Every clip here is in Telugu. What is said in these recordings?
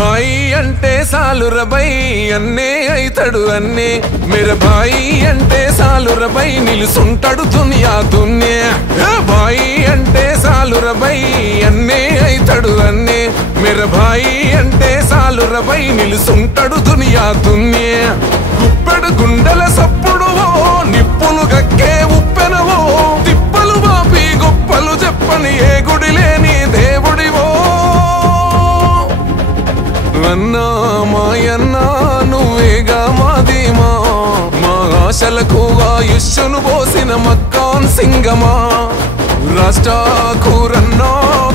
భాయి అంటే సాలురబై అన్నే అయితడు అన్నే మేర భాయి అంటే సాలురబై నిలుసుంటాడు దునియా దున్నే భాయి అంటే సాలురబై అన్నే అయితడు అన్నే మేర భాయి అంటే సాలురబై నిలుసుంటాడు దునియా దున్నే గుప్పెడు గుండెల సప్పుడువో నిప్పులు గక్కే ఉప్పెనవో తిప్పలు బాపి గొప్పలు చెప్పని ఏ గుడి లేని దేవుడివో అన్నా మాయన్నా నువ్వేగా మాదీమా మా ఆశలకు ఆయుష్ను పోసిన మక్కాన్ సింగమా రాష్ట్రాకూరన్నా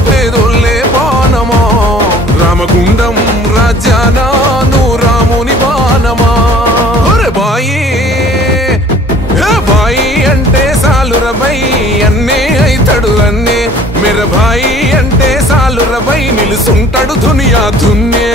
పేదోళ్ళే బాణమా రామగుండం రాజ్యానా నువ్వు రాముని బాణమా బాయి భాయి అంటే సాలురబై అన్నే అయితడు అన్నే మేర భాయి అంటే సాలురబై నిలుసుంటాడు దునియా దున్నే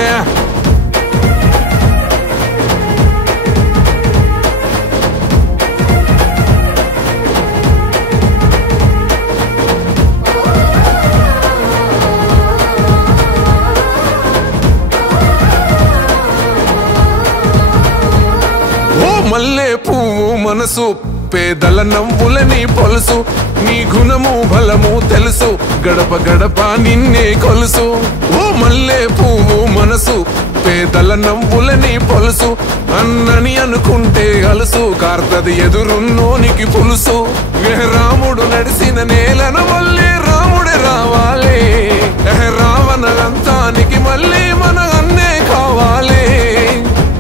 మల్లె పువ్వు మనసు పేదల నవ్వులని పొలుసు నీ గుణము బలము తెలుసు గడప గడప నిన్నే కొలుసు ఓ మల్లె పువ్వు మనసు పేదల నవ్వులని పొలుసు అన్నని అనుకుంటే అలుసు కార్తది ఎదురున్నోనికి పులుసు రాముడు నడిసిన నేలను మళ్ళీ రాముడే రావాలి రావణ అంతానికి మళ్ళీ మన అన్నే కావాలి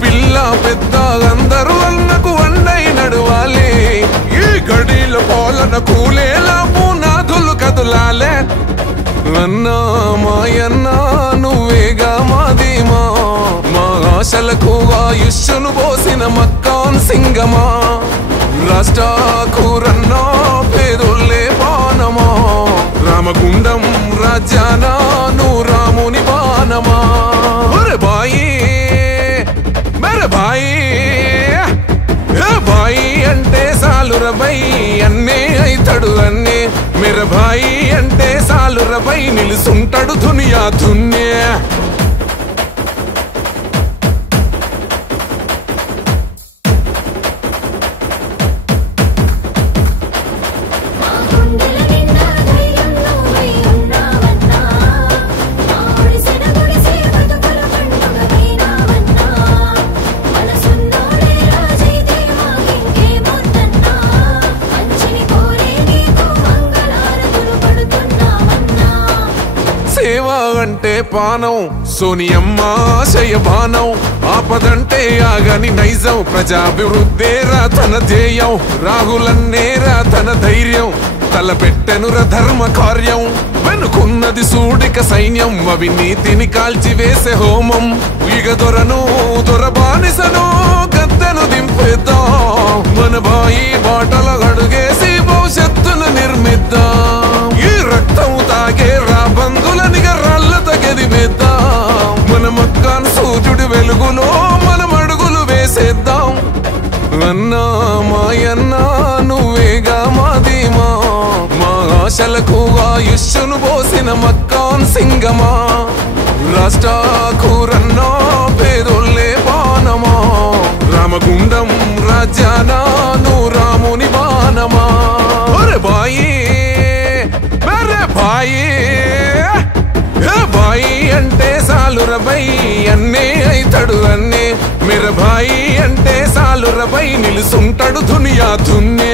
పిల్ల పెద్ద అందరూ అన్నకు అండై నడవాలి ఈ గడిల పాలన కూలేలా పునాదులు కదులాలే అన్నా మాయన్నా నువ్వేగా మాదీమా మా ఆశలకు ఆయుష్ను పోసిన మక్కాన్ సింగమా రాష్ట్రాకూరన్నా పేదోళ్ళే బాణమా రామగుండం రాజ్యానా నువ్వు రాముని బాణమా బాయి భాయి భాయి అంటే సాలురబై అన్నే అయితడు అన్నే మేర భాయి అంటే సాలురబై నిలుసుంటాడు దునియా దున్నే అంటే పానం సోనియమ్మ శయబానం ఆపదంటే ఆగని నైజం ప్రజాభివృద్ధేరా తన ధ్యేయం రాహులన్నేరా తన ధైర్యం తలపెట్టెనుర ధర్మ కార్యం వెనుకున్నది సూడిక సైన్యం అవినీతిని కాల్చివేసే హోమం ఇగ దొరను దొరబానిసను గద్దెను దింపేద్దాం మన బాయి బాటల అడుగేసి భవిష్యత్తును నిర్మిద్దాం ఈ రక్తం తాగే రాబందులని రాళ్ళతో గెదిమేద్దాం మన మక్కాన్ సూర్యుడి వెలుగులో మనం అడుగులు వేసేద్దాం అన్నా మాయన్నా నువ్వేగా మాదీమా మా ఆశలకు ఆయుష్ను పోసిన మక్కాన్ సింగమా రాష్ట్రాకూరన్నా పేదోళ్ళే బాణమా రామగుండం రాజ్యానా నువ్వు రాముని బాణమా బాయి భాయి భాయి అంటే సాలురబై అన్నే అయితడు అన్నే మేర భాయి అంటే సాలురబై నిలుసుంటాడు దునియా దున్నే